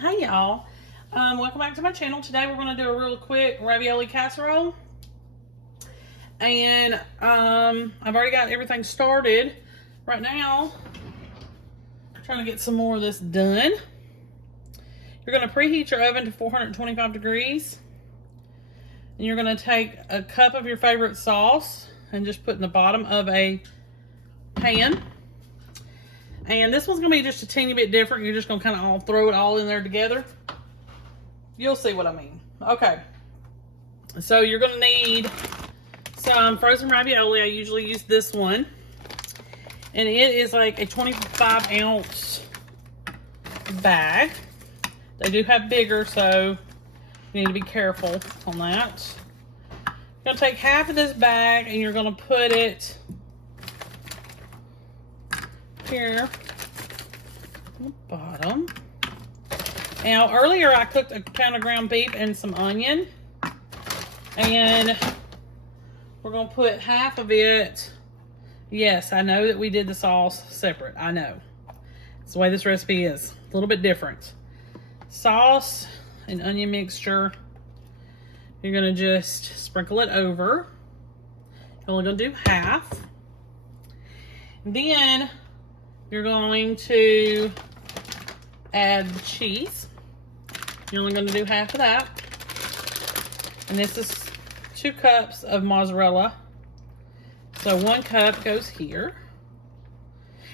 Hey y'all, welcome back to my channel. Today we're going to do a real quick ravioli casserole, and I've already got everything started. Right now I'm trying to get some more of this done. You're going to preheat your oven to 425 degrees, and you're going to take a cup of your favorite sauce and just put in the bottom of a pan. And this one's going to be just a teeny bit different. You're just going to kind of all throw it all in there together. You'll see what I mean. Okay. So you're going to need some frozen ravioli. I usually use this one. And it is like a 25-ounce bag. They do have bigger, so you need to be careful on that. You're going to take half of this bag and you're going to put it here on the bottom. Now earlier I cooked a pound of ground beef and some onion, and we're gonna put half of it. Yes, I know that we did the sauce separate. I know it's the way this recipe is, a little bit different. Sauce and onion mixture, you're gonna just sprinkle it over. You're only gonna do half. Then you're going to add the cheese. You're only going to do half of that. And this is 2 cups of mozzarella. So 1 cup goes here.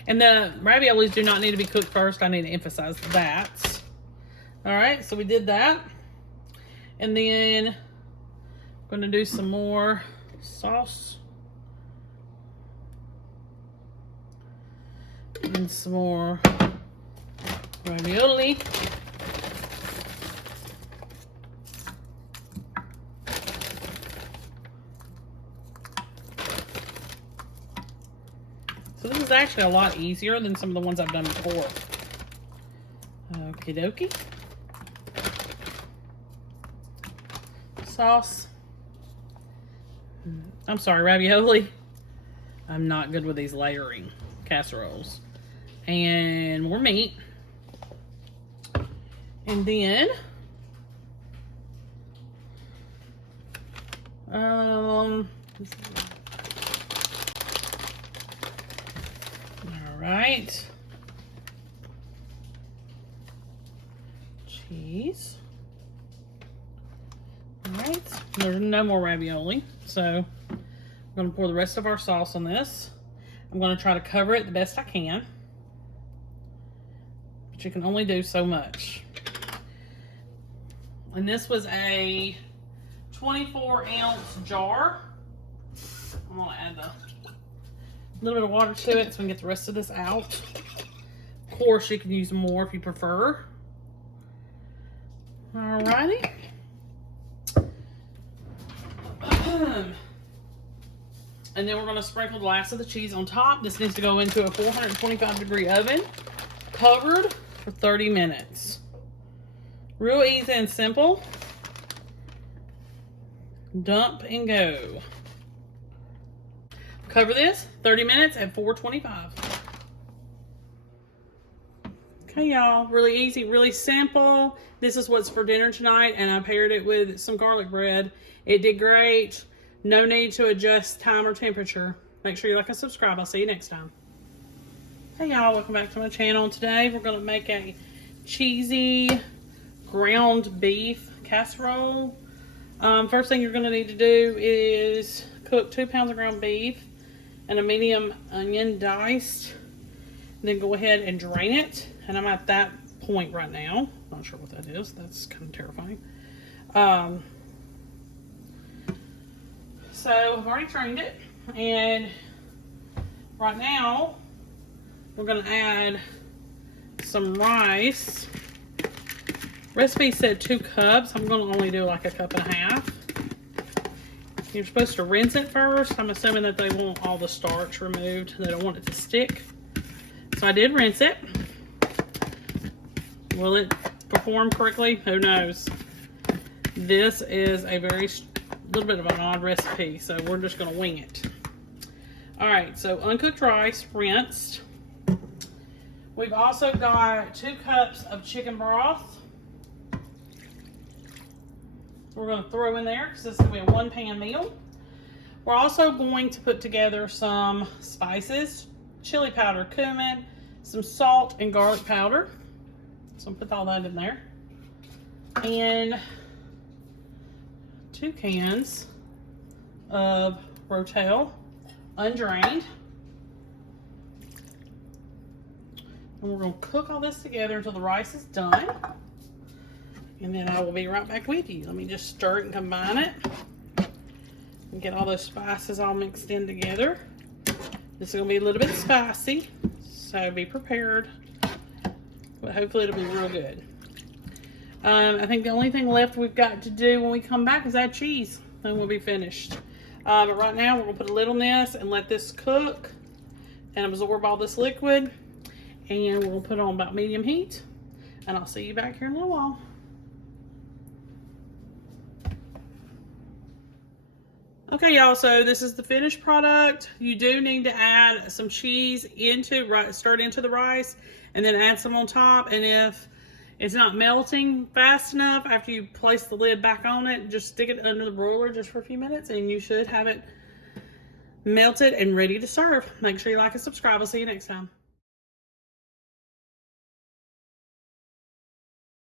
And the raviolis do not need to be cooked first. I need to emphasize that. All right, so we did that. And then I'm going to do some more sauce. And some more ravioli. So this is actually a lot easier than some of the ones I've done before. Okie dokie. Sauce. I'm sorry, ravioli. I'm not good with these layering casseroles. And more meat. And then all right, cheese. All right, there's no more ravioli, so I'm going to pour the rest of our sauce on this. I'm going to try to cover it the best I can, but you can only do so much. And this was a 24-ounce jar. I'm going to add a little bit of water to it so we can get the rest of this out. Of course, you can use more if you prefer. Alrighty. And then we're going to sprinkle the last of the cheese on top. This needs to go into a 425-degree oven, covered for 30 minutes. Real easy and simple. Dump and go. Cover this 30 minutes at 425. Okay, y'all, really easy, really simple. This is what's for dinner tonight, and I paired it with some garlic bread. It did great. No need to adjust time or temperature. Make sure you like and subscribe. I'll see you next time. Hey y'all, welcome back to my channel. Today we're going to make a cheesy ground beef casserole. First thing you're going to need to do is cook 2 pounds of ground beef and a medium onion diced. Then go ahead and drain it. And I'm at that point right now. Not sure what that is. That's kind of terrifying. So I've already drained it. And right now we're going to add some rice. Recipe said 2 cups. I'm going to only do like a cup and a half. You're supposed to rinse it first. I'm assuming that they want all the starch removed. They don't want it to stick. So I did rinse it. Will it perform correctly? Who knows? This is a little bit of an odd recipe, so we're just going to wing it. All right, so uncooked rice, rinsed. We've also got 2 cups of chicken broth. we're going to throw in there because this is going to be a one-pan meal. We're also going to put together some spices, chili powder, cumin, some salt, and garlic powder. So I'll put all that in there. And 2 cans of Rotel, undrained. And we're going to cook all this together until the rice is done. And then I will be right back with you. Let me just stir it and combine it. And get all those spices all mixed in together. This is going to be a little bit spicy, so be prepared. But hopefully it'll be real good. I think the only thing left we've got to do when we come back is add cheese. Then we'll be finished. But right now we're going to put a lid on this and let this cook and absorb all this liquid. And we'll put it on about medium heat. And I'll see you back here in a little while. Okay, y'all, so this is the finished product. You do need to add some cheese stir it into the rice, and then add some on top. And if it's not melting fast enough after you place the lid back on it, just stick it under the broiler just for a few minutes, and you should have it melted and ready to serve. Make sure you like and subscribe. I'll see you next time.